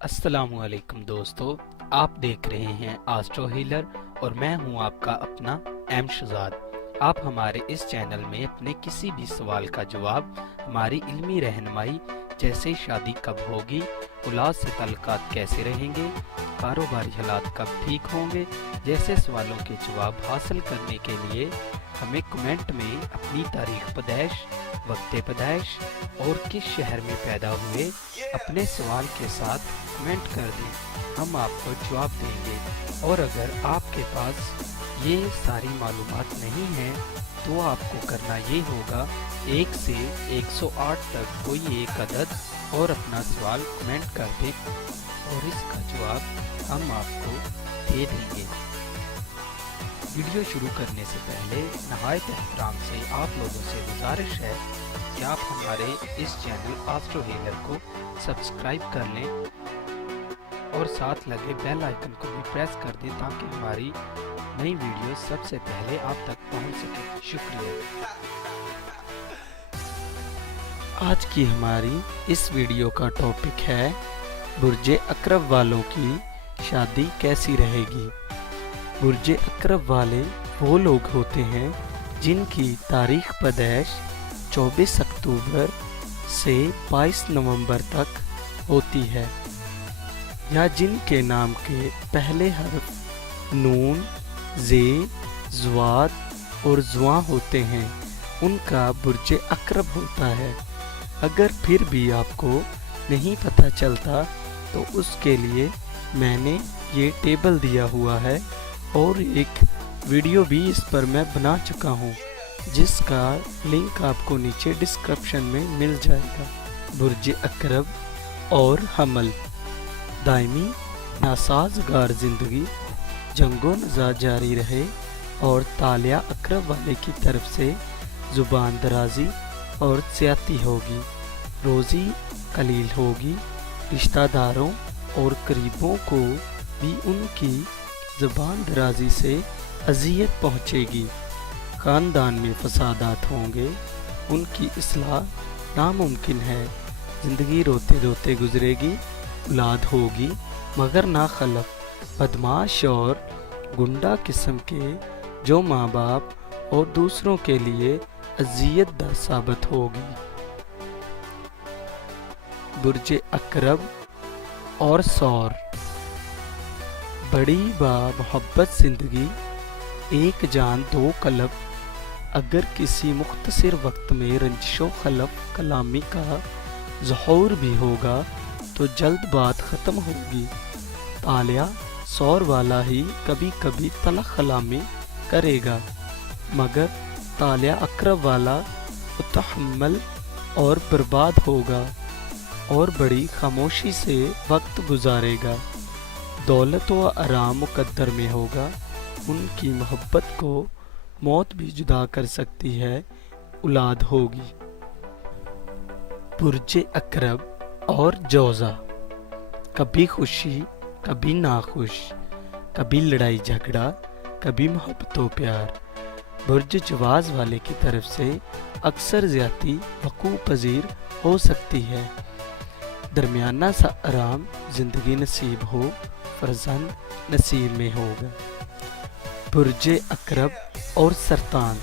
अस्सलाम वालेकुम दोस्तों, आप देख रहे हैं एस्ट्रो हीलर और मैं हूं आपका अपना एम शहजाद। आप हमारे इस चैनल में अपने किसी भी सवाल का जवाब, हमारी इल्मी रहनुमाई जैसे शादी कब होगी, औलाद से ताल्लुकात कैसे रहेंगे, कारोबारी हालात कब ठीक होंगे जैसे सवालों के जवाब हासिल करने के लिए हमें कमेंट में अपनी तारीख पैदाइश, वक्त पैदाइश और किस शहर में पैदा हुए अपने सवाल के साथ कमेंट कर दें। हम आपको जवाब देंगे। और अगर आपके पास ये सारी मालूमात नहीं है तो आपको करना ये होगा 1 से 108 तक कोई एक अदद और अपना सवाल कमेंट कर दें और इसका जवाब हम आपको दे देंगे। वीडियो शुरू करने से पहले नहायत एहतराम से आप लोगों से गुजारिश है कि आप हमारे इस चैनल एस्ट्रो हीलर को सब्सक्राइब कर लें और साथ लगे बेल आइकन को भी प्रेस कर दें ताकि हमारी नई वीडियो सबसे पहले आप तक पहुंच सके। शुक्रिया। आज की हमारी इस वीडियो का टॉपिक है बुर्जे अकरब वालों की शादी कैसी रहेगी। बुर्जे अकरब वाले वो लोग होते हैं जिनकी तारीख पैदाइश 24 अक्टूबर से 22 नवंबर तक होती है या जिनके नाम के पहले हर्फ नून, जे, ज़्वाद और ज़्वा होते हैं, उनका बुर्जे अकरब होता है। अगर फिर भी आपको नहीं पता चलता तो उसके लिए मैंने ये टेबल दिया हुआ है और एक वीडियो भी इस पर मैं बना चुका हूँ जिसका लिंक आपको नीचे डिस्क्रिप्शन में मिल जाएगा। बुर्जे अकरब और हमल दायमी नासाजगार ज़िंदगी, जंगो नज़ा जारी रहे और तालिया अकरब वाले की तरफ से ज़ुबान दराजी और ज़्यादती होगी, रोज़ी कलील होगी, रिश्तेदारों और करीबों को भी उनकी ज़ुबान दराजी से अज़ियत पहुँचेगी, ख़ानदान में फसादात होंगे, उनकी इस्लाह नामुमकिन है, ज़िंदगी रोते रोते गुजरेगी, औलाद होगी मगर ना खलफ, बदमाश और गुंडा किस्म के जो माँ बाप और दूसरों के लिए अज़ियत दा साबित होगी। बुर्जे अकरब और सौर बड़ी बा मोहब्बत ज़िंदगी, एक जान दो कलब, अगर किसी मुख्तसर वक्त में रंजिशो खलफ कलामी का ज़हूर भी होगा तो जल्द बात ख़त्म होगी। तालिया सौर वाला ही कभी कभी तलख कलामी करेगा मगर तालिया अकरब वाला मुतहम्मल और बर्बाद होगा और बड़ी खामोशी से वक्त गुजारेगा। दौलत व आराम मुकद्दर में होगा, उनकी मोहब्बत को मौत भी जुदा कर सकती है, औलाद होगी। बुर्जे अकरब और जोज़ा कभी खुशी कभी नाखुश, कभी लड़ाई झगड़ा कभी मोहब्बत व प्यार। बुर्ज जवाज़ वाले की तरफ से अक्सर ज़्यादती वक़ू पज़ीर हो सकती है। दरमियाना सा आराम ज़िंदगी नसीब हो, फर्जंद नसीब में होगा। बुर्जे अकरब और सरतान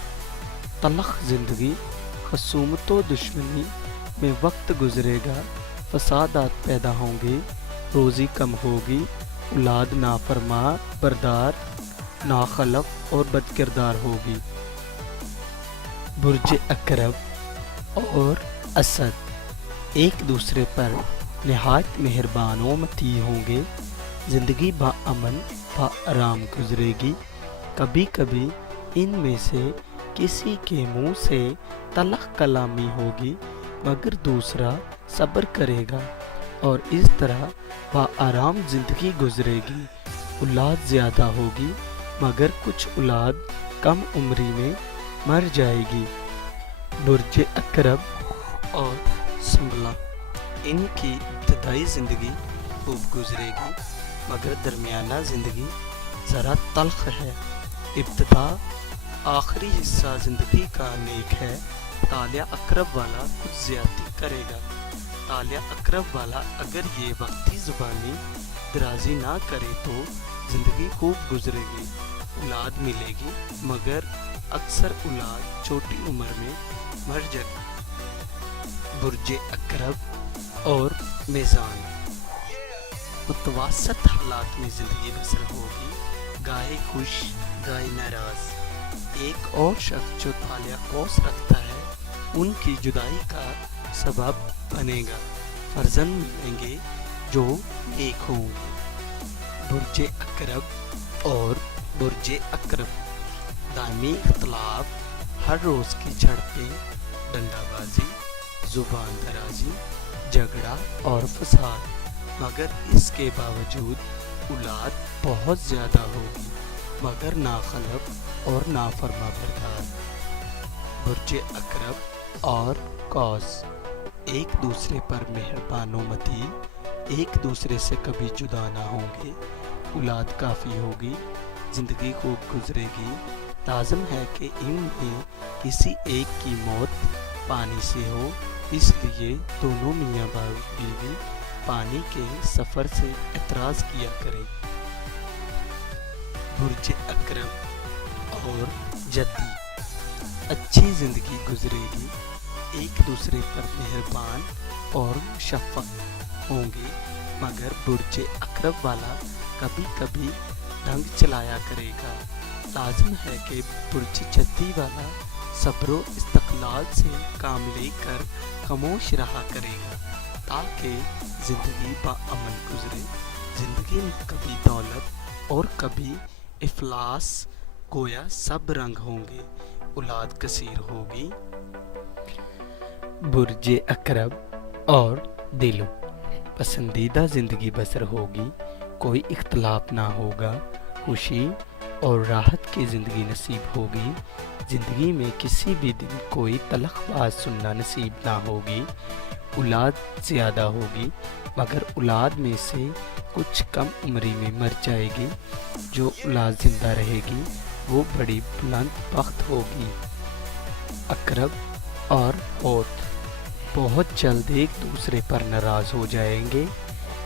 तलख ज़िंदगी, खसूमत व दुश्मनी में वक्त गुजरेगा, फसादात पैदा होंगे, रोज़ी कम होगी, औलाद नाफरमा बरदार नाखलफ और बदकिरदार होगी। बुर्जे अकरब और असद एक दूसरे पर नहायत मेहरबान व मती होंगे, ज़िंदगी बाअमन बाआराम गुजरेगी। कभी कभी इनमें से किसी के मुंह से तलख कलामी होगी मगर दूसरा सब्र करेगा और इस तरह बाआराम ज़िंदगी गुजरेगी। औलाद ज़्यादा होगी मगर कुछ औलाद कम उम्री में मर जाएगी। बुर्जे अकरब और संभला इनकी इब्तदाई ज़िंदगी खूब गुजरेगी मगर दरमियाना ज़िंदगी ज़रा तल्ख है। इब्तदा आखिरी हिस्सा ज़िंदगी का नेक है। तालिया अकरब वाला कुछ ज़्यादती करेगा तालिया अकरब वाला अगर ये वक्ती ज़ुबानी दराजी ना करे तो ज़िंदगी खूब गुजरेगी, औलाद मिलेगी, मगर अक्सर औलाद छोटी उम्र में मर जाती। बुर्जे अकरब और मीज़ान। मुतवासत हालात में ज़िंदगी बसर होगी, गाय खुश गाय नाराज़। एक और शख्स जो तालिया कौस रखता है उनकी जुदाई का सबब बनेगा, फर्जंद मिलेंगे जो नेक होंगे। बुर्जे अकरब और बुर्जे अकरब। दायमी इख्तलाफ, हर रोज़ की झड़पें, डंडाबाजी, ज़ुबान दराजी, झगड़ा और फसाद, मगर इसके बावजूद औलाद बहुत ज़्यादा होगी, मगर नाखलफ और नाफरमा बरदार। बुर्जे अकरब और कौस। एक दूसरे पर मेहरबान मती, एक दूसरे से कभी जुदा ना होंगे, औलाद काफ़ी होगी, ज़िंदगी खूब गुजरेगी। लाज़िम है कि इनमें किसी एक की मौत पानी से हो, इसलिए दोनों मियाँ बीवी पानी के सफ़र से एतराज़ किया करें। बुर्जे अकरब और जद्दी। अच्छी ज़िंदगी गुजरेगी, एक दूसरे पर मेहरबान और शफ़क़त होंगे, मगर बुर्जे अकरब वाला कभी कभी ढंग चलाया करेगा। लाज़िम है कि बुर्जे जद्दी वाला सब्र इस्तक़लाल से काम लेकर खामोश रहा करेगा, ताकि ज़िंदगी बाअमन गुजरे। ज़िंदगी में कभी दौलत और कभी इफलास, गोया सब रंग होंगे, औलाद कसीर होगी। बुर्जे अकरब और दिलो। पसंदीदा ज़िंदगी बसर होगी, कोई इख्तलाफ ना होगा, खुशी और राहत की ज़िंदगी नसीब होगी। ज़िंदगी में किसी भी दिन कोई तलख बात सुनना नसीब ना होगी, औलाद ज़्यादा होगी, मगर औलाद में से कुछ कम उम्री में मर जाएगी। जो औलाद ज़िंदा रहेगी वो बड़ी बुलंद बख्त होगी। अकरब और होत। बहुत जल्द एक दूसरे पर नाराज़ हो जाएंगे,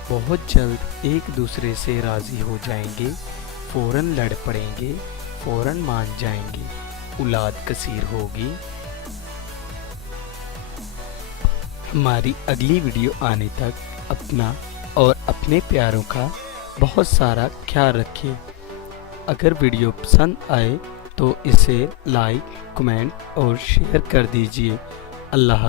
बहुत जल्द एक दूसरे से राज़ी हो जाएंगे, फ़ौरन लड़ पड़ेंगे, फ़ौरन मान जाएंगे, औलाद कसीर होगी। हमारी अगली वीडियो आने तक अपना और अपने प्यारों का बहुत सारा ख्याल रखिए। अगर वीडियो पसंद आए तो इसे लाइक, कमेंट और शेयर कर दीजिए। अल्लाह।